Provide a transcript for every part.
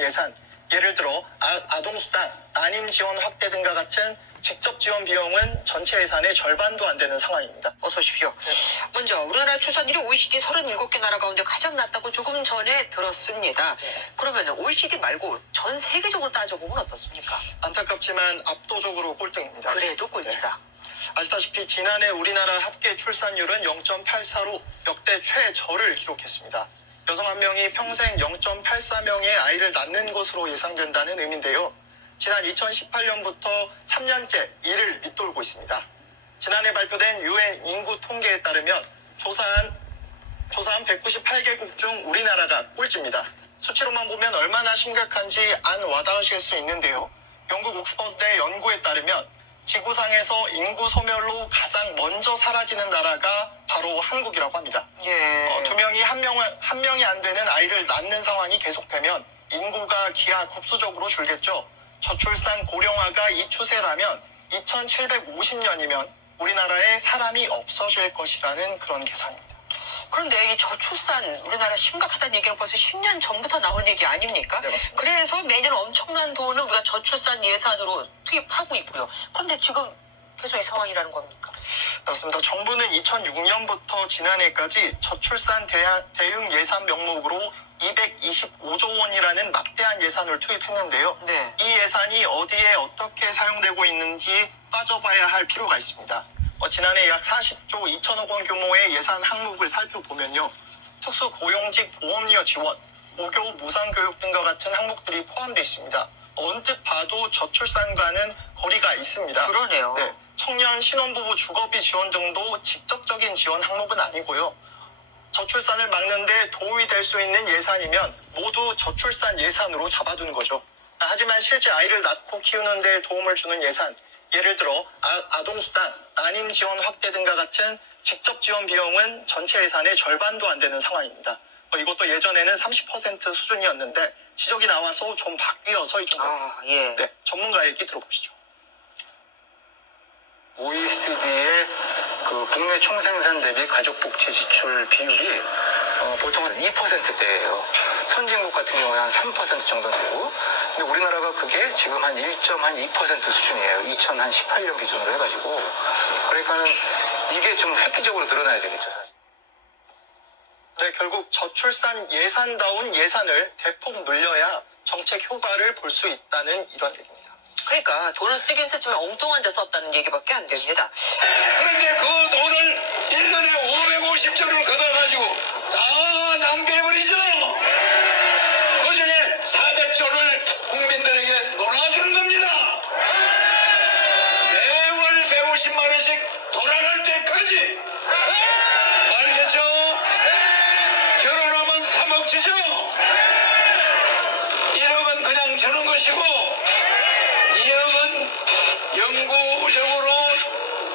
예산, 예를 들어 아동수당, 난임 지원 확대 등과 같은 직접 지원 비용은 전체 예산의 절반도 안 되는 상황입니다. 어서 오십시오. 먼저 우리나라 출산율이 OECD 37개 나라 가운데 가장 낮다고 조금 전에 들었습니다. 그러면 OECD 말고 전 세계적으로 따져보면 어떻습니까? 안타깝지만 압도적으로 꼴등입니다. 그래도 꼴찌다. 아시다시피 지난해 우리나라 합계 출산율은 0.84로 역대 최저를 기록했습니다. 여성 한 명이 평생 0.84명의 아이를 낳는 것으로 예상된다는 의미인데요. 지난 2018년부터 3년째 이를 밑돌고 있습니다. 지난해 발표된 UN 인구 통계에 따르면 조사한 198개국 중 우리나라가 꼴찌입니다. 수치로만 보면 얼마나 심각한지 안 와닿으실 수 있는데요. 영국 옥스퍼드대 연구에 따르면 지구상에서 인구 소멸로 가장 먼저 사라지는 나라가 바로 한국이라고 합니다. 두 명이 한 명이 안 되는 아이를 낳는 상황이 계속되면 인구가 기하급수적으로 줄겠죠. 저출산 고령화가 이 추세라면 2750년이면 우리나라에 사람이 없어질 것이라는 그런 계산입니다. 그런데 이 저출산 우리나라 심각하다는 얘기는 벌써 10년 전부터 나온 얘기 아닙니까? 네, 맞습니다. 그래서 매년 엄청난 돈을 우리가 저출산 예산으로 투입하고 있고요. 그런데 지금 계속 이 상황이라는 겁니까? 그렇습니다. 정부는 2006년부터 지난해까지 저출산 대응 예산 명목으로 225조 원이라는 막대한 예산을 투입했는데요. 네. 이 예산이 어디에 어떻게 사용되고 있는지 따져봐야 할 필요가 있습니다. 지난해 약 40조 2천억 원 규모의 예산 항목을 살펴보면요. 특수고용직 보험료 지원, 무교 무상교육 등과 같은 항목들이 포함되어 있습니다. 언뜻 봐도 저출산과는 거리가 있습니다. 그러네요. 네, 청년 신혼부부 주거비 지원 등도 직접적인 지원 항목은 아니고요. 저출산을 막는 데 도움이 될 수 있는 예산이면 모두 저출산 예산으로 잡아두는 거죠. 하지만 실제 아이를 낳고 키우는 데 도움을 주는 예산, 예를 들어 아동수당, 난임 지원 확대 등과 같은 직접 지원 비용은 전체 예산의 절반도 안 되는 상황입니다. 이것도 예전에는 30% 수준이었는데 지적이 나와서 좀 바뀌어서 이 정도. 예. 네, 전문가 얘기 들어보시죠. OECD의 그 국내 총생산 대비 가족복지 지출 비율이 보통은 2%대예요. 선진국 같은 경우에 한 3% 정도 되고, 근데 우리나라가 그게 지금 한 1.2% 수준이에요. 2018년 기준으로 해가지고. 그러니까는 이게 좀 획기적으로 늘어나야 되겠죠, 사실. 네, 결국 저출산 예산다운 예산을 대폭 늘려야 정책 효과를 볼 수 있다는 이런 얘기입니다. 그러니까 돈을 쓰긴 쓰지만 엉뚱한 데 썼다는 얘기밖에 안 됩니다. 그런데 그 돈을 1년에 550조를 걷어가지고 다 낭비해버리죠. 그중에 400조를 국민들에게 놀아주는 겁니다. 매월 150만 원씩 돌아갈 때까지. 알겠죠? 결혼하면 3억 주죠. 1억은 그냥 주는 것이고 2억은 영구적으로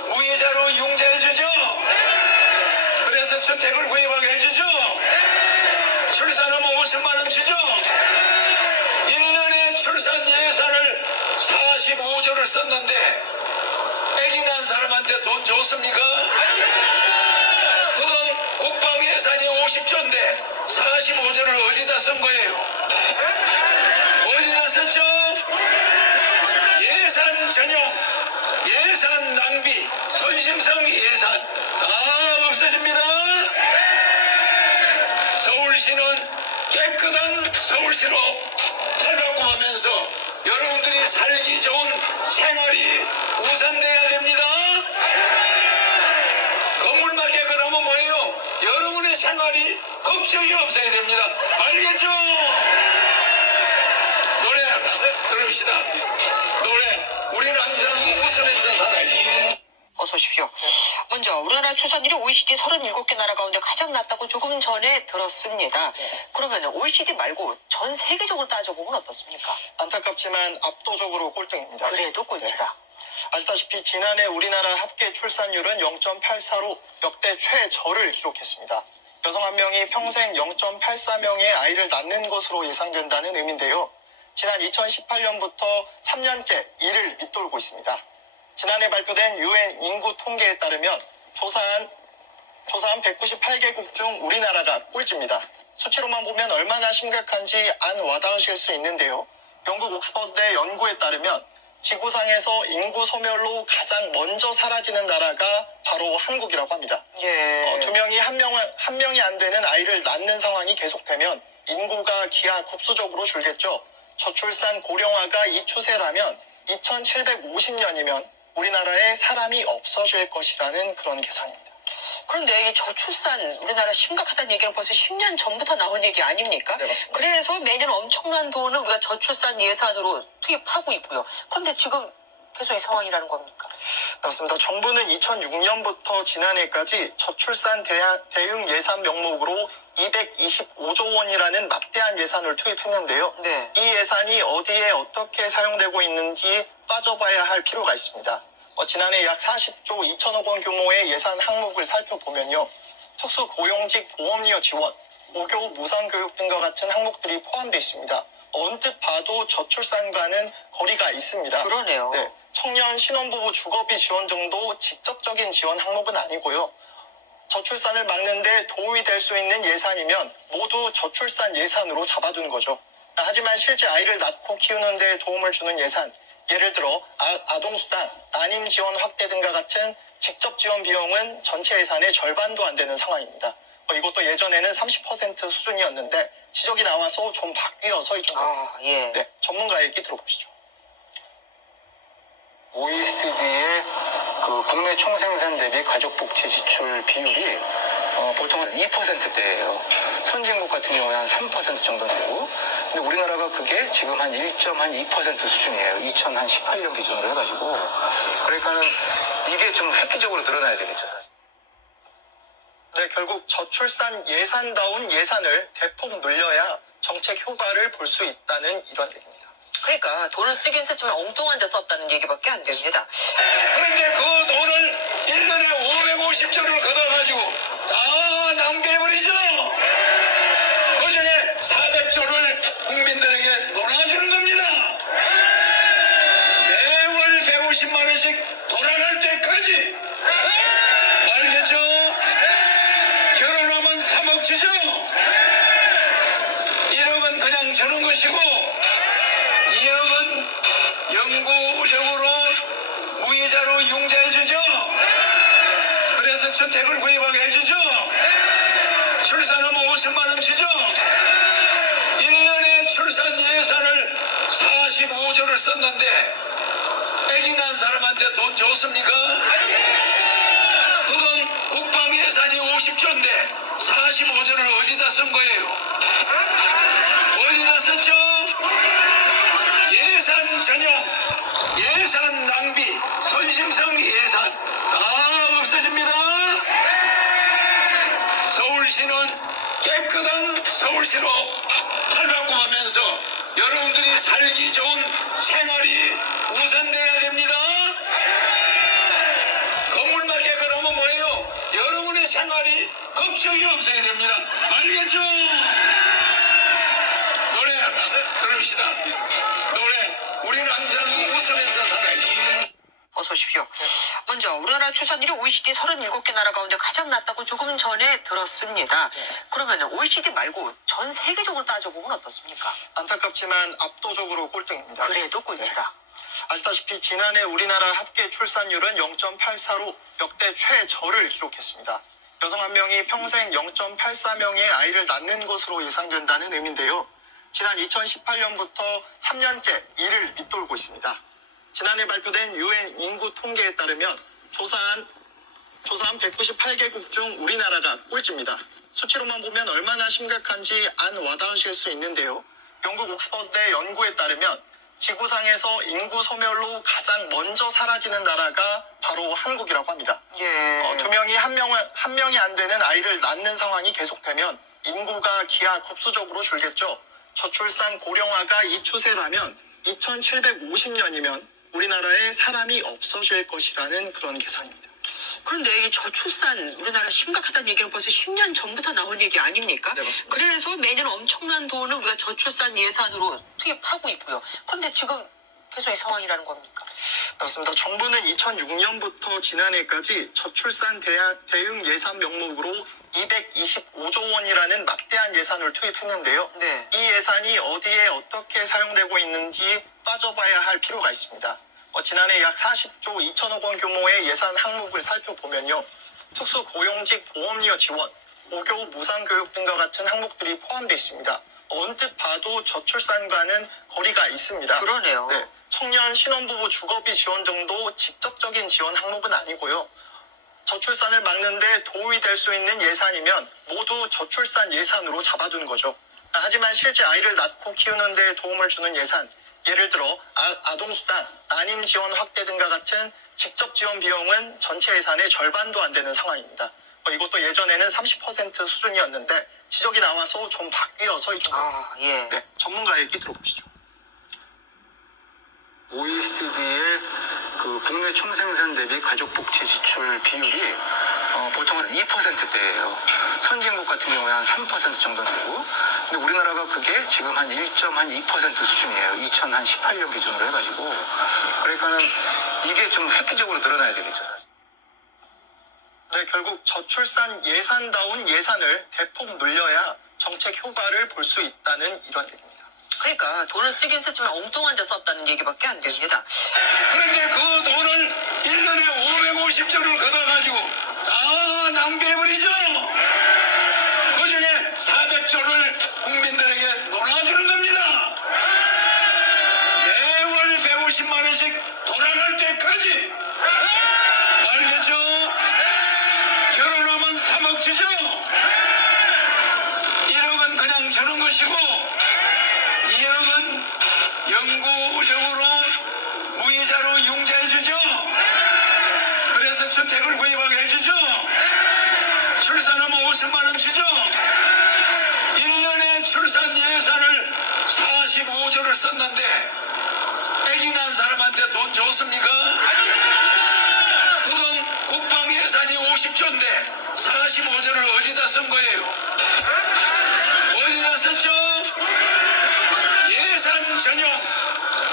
무이자로 융자해주죠. 그래서 주택을 구입하게 해주죠. 출산하면 50만 원 주죠. 1년에 출산 예산을 45조를 썼는데 애기 낳은 사람한테 돈 줬습니까? 그 돈 국방 예산이 50조인데 45조를 어디다 쓴 거예요? 어디다 썼죠? 예산 전용, 예산 낭비, 선심성 예산 다 없어집니다. 서울시는 깨끗한 서울시로 탈바꿈하면서 여러분들이 살기 좋은 생활이 우선돼야 됩니다. 건물만 깨끗하면 뭐예요? 여러분의 생활이 걱정이 없어야 됩니다. 알겠죠? 노래 들읍시다. 노래 우리는 항상 웃으면서 살아야지. 어서 오십시오. 먼저 우리나라 출산율이 OECD 37개 나라 가운데 가장 낮다고 조금 전에 들었습니다. 그러면 OECD 말고 전 세계적으로 따져보면 어떻습니까? 안타깝지만 압도적으로 꼴등입니다. 그래도 꼴찌다. 아시다시피 지난해 우리나라 합계 출산율은 0.84로 역대 최저를 기록했습니다. 여성 한 명이 평생 0.84명의 아이를 낳는 것으로 예상된다는 의미인데요. 지난 2018년부터 3년째 이를 밑돌고 있습니다. 지난해 발표된 UN 인구 통계에 따르면 조사한 조사한 198개국 중 우리나라가 꼴찌입니다. 수치로만 보면 얼마나 심각한지 안 와닿으실 수 있는데요. 영국 옥스퍼드대 연구에 따르면 지구상에서 인구 소멸로 가장 먼저 사라지는 나라가 바로 한국이라고 합니다. 예. 두 명이 한 명이 안 되는 아이를 낳는 상황이 계속되면 인구가 기하급수적으로 줄겠죠. 저출산 고령화가 이 추세라면 2750년이면 우리나라에 사람이 없어질 것이라는 그런 계산입니다. 그런데 이 저출산 우리나라 심각하다는 얘기는 벌써 10년 전부터 나온 얘기 아닙니까? 네, 맞습니다. 그래서 매년 엄청난 돈을 우리가 저출산 예산으로 투입하고 있고요. 그런데 지금 계속 이 상황이라는 겁니까? 맞습니다. 정부는 2006년부터 지난해까지 저출산 대응 예산 명목으로 225조 원이라는 막대한 예산을 투입했는데요. 네. 이 예산이 어디에 어떻게 사용되고 있는지 따져봐야 할 필요가 있습니다. 지난해 약 40조 2천억 원 규모의 예산 항목을 살펴보면요. 특수고용직 보험료 지원, 고교 무상교육 등과 같은 항목들이 포함되어 있습니다. 언뜻 봐도 저출산과는 거리가 있습니다. 그러네요. 네, 청년 신혼부부 주거비 지원 등도 직접적인 지원 항목은 아니고요. 저출산을 막는 데 도움이 될 수 있는 예산이면 모두 저출산 예산으로 잡아두는 거죠. 하지만 실제 아이를 낳고 키우는 데 도움을 주는 예산, 예를 들어 아동수당, 난임 지원 확대 등과 같은 직접 지원 비용은 전체 예산의 절반도 안 되는 상황입니다. 이것도 예전에는 30% 수준이었는데 지적이 나와서 좀 바뀌어서 이 정도. 예. 네, 전문가 얘기 들어보시죠. OECD의 그 국내 총생산 대비 가족복지 지출 비율이 보통은 2%대예요. 선진국 같은 경우에 한 3% 정도 되고, 근데 우리나라가 그게 지금 한 1.2% 수준이에요. 2018년 기준으로 해가지고. 그러니까는 이게 좀 획기적으로 늘어나야 되겠죠. 사실. 네, 결국 저출산 예산다운 예산을 대폭 늘려야 정책 효과를 볼 수 있다는 이런 얘기입니다. 그러니까 돈을 쓰긴 쓰지만 엉뚱한 데 썼다는 얘기밖에 안 됩니다. 그런데 그 돈을 1년에 550조를 걷어가지고 다 낭비해버리죠. 그 중에 400조를 국민들에게 놀아주는 겁니다. 매월 150만 원씩 돌아갈 때까지. 알겠죠? 결혼하면 3억 주죠. 1억은 그냥 주는 것이고 2억은 영구적으로 무이자로 융자해주죠. 그래서 주택을 구입하게 해주죠. 출산하면 50만 원 주죠. 1년에 출산 예산을 45조를 썼는데 애기 낳은 사람한테 돈 줬습니까? 그 돈 국방 예산이 50조인데 45조를 어디다 쓴 거예요? 어디다 썼죠? 예산 전용, 예산 낭비, 선심성 예산 다 없어집니다. 서울시는 깨끗한 서울시로 탈바꿈하면서 여러분들이 살기 좋은 생활이 우선돼야 됩니다. 건물만 깨끗하면 뭐예요? 여러분의 생활이 걱정이 없어야 됩니다. 알겠죠? 노래 들읍시다. 노래 우리는 항상 웃으면서 살아야지. 어서 오십시오. 먼저 우리나라 출산율이 OECD 37개 나라 가운데 가장 낮다고 조금 전에 들었습니다. 그러면 OECD 말고 전 세계적으로 따져보면 어떻습니까? 안타깝지만 압도적으로 꼴등입니다. 그래도 꼴찌다. 아시다시피 지난해 우리나라 합계 출산율은 0.84로 역대 최저를 기록했습니다. 여성 한 명이 평생 0.84명의 아이를 낳는 것으로 예상된다는 의미인데요. 지난 2018년부터 3년째 이를 밑돌고 있습니다. 지난해 발표된 UN 인구 통계에 따르면 조사한 198개국 중 우리나라가 꼴찌입니다. 수치로만 보면 얼마나 심각한지 안 와닿으실 수 있는데요. 영국 옥스퍼드대 연구에 따르면 지구상에서 인구 소멸로 가장 먼저 사라지는 나라가 바로 한국이라고 합니다. 예. 두 명이 한 명이 안 되는 아이를 낳는 상황이 계속되면 인구가 기하급수적으로 줄겠죠. 저출산 고령화가 이 추세라면 2750년이면 우리나라에 사람이 없어질 것이라는 그런 계산입니다. 그런데 이 저출산 우리나라 심각하다는 얘기는 벌써 10년 전부터 나온 얘기 아닙니까? 네, 맞습니다. 그래서 매년 엄청난 돈을 우리가 저출산 예산으로 투입하고 있고요. 그런데 지금 계속 이 상황이라는 겁니까? 맞습니다. 정부는 2006년부터 지난해까지 저출산 대응 예산 명목으로 225조 원이라는 막대한 예산을 투입했는데요. 네. 이 예산이 어디에 어떻게 사용되고 있는지 따져봐야 할 필요가 있습니다. 지난해 약 40조 2천억 원 규모의 예산 항목을 살펴보면요. 특수 고용직 보험료 지원, 고교 무상교육 등과 같은 항목들이 포함되어 있습니다. 언뜻 봐도 저출산과는 거리가 있습니다. 그러네요. 네, 청년 신혼부부 주거비 지원 정도 직접적인 지원 항목은 아니고요. 저출산을 막는데 도움이 될 수 있는 예산이면 모두 저출산 예산으로 잡아둔 거죠. 하지만 실제 아이를 낳고 키우는 데 도움을 주는 예산, 예를 들어 아동수당, 난임 지원 확대 등과 같은 직접 지원 비용은 전체 예산의 절반도 안 되는 상황입니다. 이것도 예전에는 30% 수준이었는데 지적이 나와서 좀 바뀌어서 이 정도. 예. 네, 전문가 얘기 들어보시죠. OECD의 그 국내 총생산 대비 가족복지 지출 비율이 보통은 2%대예요. 선진국 같은 경우에 한 3% 정도 되고, 근데 우리나라가 그게 지금 한 1.2% 수준이에요. 2018년 기준으로 해가지고. 그러니까는 이게 좀 획기적으로 늘어나야 되겠죠, 사실. 네, 결국 저출산 예산다운 예산을 대폭 늘려야 정책 효과를 볼 수 있다는 이런 얘기입니다. 그러니까 돈을 쓰긴 쓰지만 엉뚱한 데 썼다는 얘기밖에 안 됩니다. 그런데 그 돈을 1년에 550조를 걷어가지고 다 낭비해버리죠. 그중에 400조를 국민들에게 놀아주는 겁니다. 매월 150만 원씩 돌아갈 때까지. 알겠죠? 결혼하면 3억 주죠. 1억은 그냥 주는 것이고 2억은 영구적으로 무이자로 융자해주죠. 그래서 주택을 구입하게 해주죠. 출산하면 50만 원 주죠. 1년에 출산 예산을 45조를 썼는데 애기 낳은 사람한테 돈 줬습니까? 그 돈 국방 예산이 50조인데 45조를 어디다 쓴 거예요? 어디다 썼죠? 예산 전용,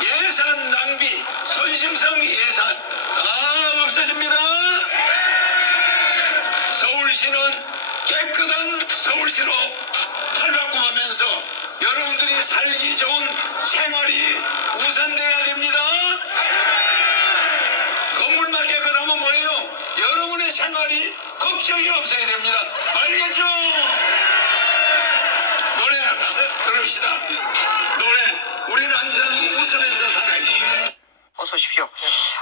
예산 낭비, 선심성 예산 다 없어집니다. 서울시는 깨끗한 서울시로 탈바꿈하면서 여러분들이 살기 좋은 생활이 우선돼야 됩니다. 건물만 깨끗하면 뭐예요? 여러분의 생활이 걱정이 없어야 됩니다. 알겠죠? 노래 들읍시다. 노래 우리는 항상 웃으면서 살아야지. 어서 오십시오.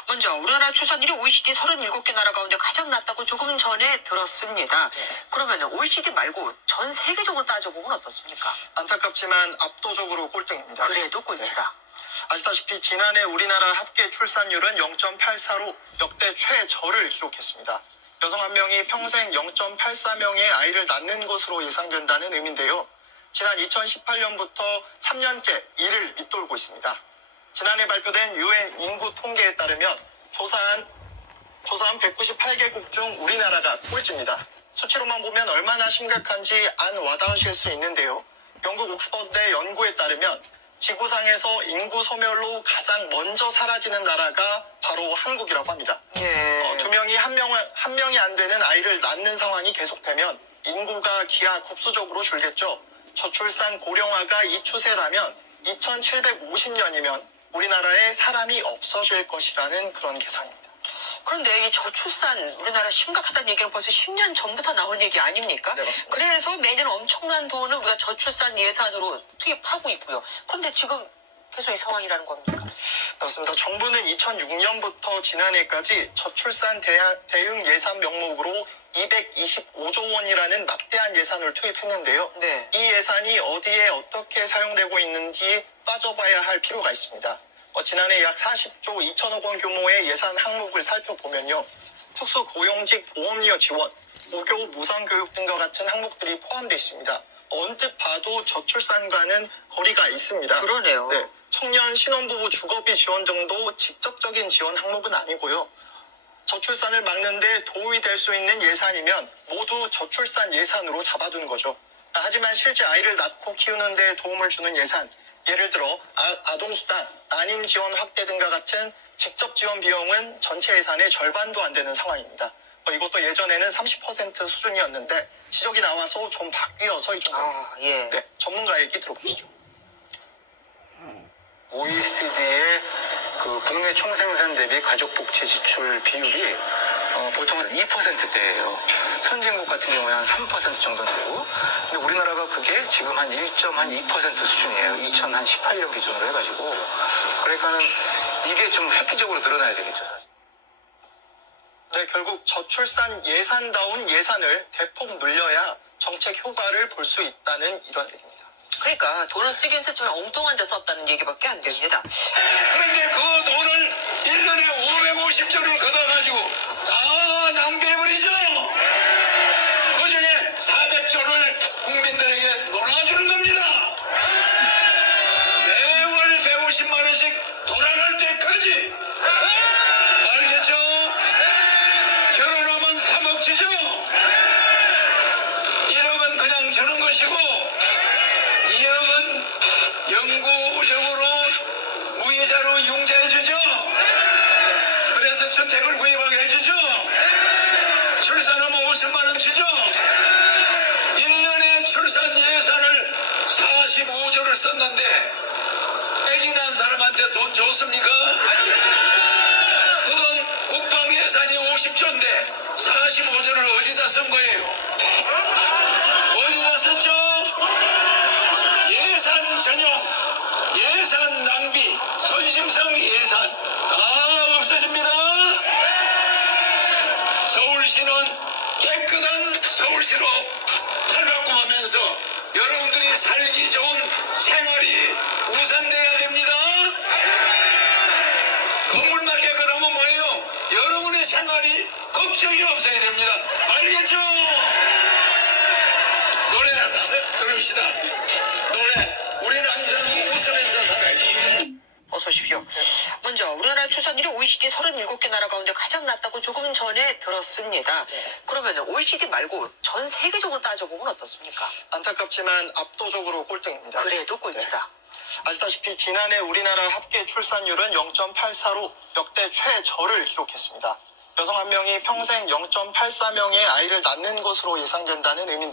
먼저 우리나라 출산율이 OECD 37개 나라 가운데 가장 낮다고 조금 전에 들었습니다. 그러면 OECD 말고 전 세계적으로 따져보면 어떻습니까? 안타깝지만 압도적으로 꼴등입니다. 그래도 꼴찌다. 아시다시피 지난해 우리나라 합계 출산율은 0.84로 역대 최저를 기록했습니다. 여성 한 명이 평생 0.84명의 아이를 낳는 것으로 예상된다는 의미인데요. 지난 2018년부터 3년째 이를 밑돌고 있습니다. 지난해 발표된 UN 인구 통계에 따르면 조사한 198개국 중 우리나라가 꼴찌입니다. 수치로만 보면 얼마나 심각한지 안 와닿으실 수 있는데요. 영국 옥스퍼드대 연구에 따르면 지구상에서 인구 소멸로 가장 먼저 사라지는 나라가 바로 한국이라고 합니다. 두 명이 한 명이 안 되는 아이를 낳는 상황이 계속되면 인구가 기하급수적으로 줄겠죠. 저출산 고령화가 이 추세라면 2750년이면 우리나라에 사람이 없어질 것이라는 그런 계산입니다. 그런데 이 저출산 우리나라 심각하다는 얘기는 벌써 10년 전부터 나온 얘기 아닙니까? 네, 맞습니다. 그래서 매년 엄청난 돈을 우리가 저출산 예산으로 투입하고 있고요. 그런데 지금 계속 이 상황이라는 겁니까? 맞습니다. 정부는 2006년부터 지난해까지 저출산 대응 예산 명목으로 225조 원이라는 막대한 예산을 투입했는데요. 네. 이 예산이 어디에 어떻게 사용되고 있는지 따져봐야 할 필요가 있습니다. 지난해 약 40조 2천억 원 규모의 예산 항목을 살펴보면요. 특수 고용직 보험료 지원, 고교 무상교육 등과 같은 항목들이 포함되어 있습니다. 언뜻 봐도 저출산과는 거리가 있습니다. 그러네요. 네, 청년 신혼부부 주거비 지원 정도 직접적인 지원 항목은 아니고요. 저출산을 막는데 도움이 될 수 있는 예산이면 모두 저출산 예산으로 잡아둔 거죠. 하지만 실제 아이를 낳고 키우는 데 도움을 주는 예산, 예를 들어 아동수당, 난임 지원 확대 등과 같은 직접 지원 비용은 전체 예산의 절반도 안 되는 상황입니다. 이것도 예전에는 30% 수준이었는데 지적이 나와서 좀 바뀌어서 이 정도. 예. 네, 전문가 얘기 들어보시죠. OECD의 그 국내 총생산 대비 가족복지 지출 비율이 보통은 2%대예요. 선진국 같은 경우에 한 3% 정도 되고, 근데 우리나라가 그게 지금 한 1.2% 수준이에요. 2018년 기준으로 해가지고. 그러니까는 이게 좀 획기적으로 늘어나야 되겠죠, 사실. 네, 결국 저출산 예산다운 예산을 대폭 늘려야 정책 효과를 볼 수 있다는 이런 얘기입니다. 그러니까 돈을 쓰긴 쓰지만 엉뚱한 데 썼다는 얘기밖에 안 됩니다. 그런데 그 돈을 1년에 550조를 걷어가지고 다 낭비해버리죠. 그중에 400조를 국민들에게 놀아주는 겁니다. 매월 150만 원씩 돌아갈 때까지. 알겠죠? 결혼하면 3억 주죠. 1억은 그냥 주는 것이고 2억은 영구적으로 무이자로 융자해주죠. 그래서 주택을 구입하게 해주죠. 출산하면 50만 원 주죠. 1년에 출산 예산을 45조를 썼는데 아기 낳은 사람한테 돈 줬습니까? 그 돈 국방 예산이 50조인데 45조를 어디다 쓴 거예요? 어디다 썼죠? 예산 전용, 예산 낭비, 선심성 예산 다 없어집니다. 서울시는 깨끗한 서울시로 탈바꿈하면서 여러분들이 살기 좋은 생활이 우선돼야 됩니다. 건물만 깨끗하면 뭐예요? 여러분의 생활이 걱정이 없어야 됩니다. 알겠죠? 노래 들읍시다. 노래. 우리는 항상 웃으면서 살아야지. 어서 오십시오. 먼저 우리나라 출산율이 OECD 37개 나라 가운데 가장 낮다고 조금 전에 들었습니다. 그러면 OECD 말고 전 세계적으로 따져보면 어떻습니까? 안타깝지만 압도적으로 꼴등입니다. 그래도 꼴찌다. 아시다시피 지난해 우리나라 합계 출산율은 0.84로 역대 최저를 기록했습니다. 여성 한 명이 평생 0.84명의 아이를 낳는 것으로 예상된다는 의미입니다.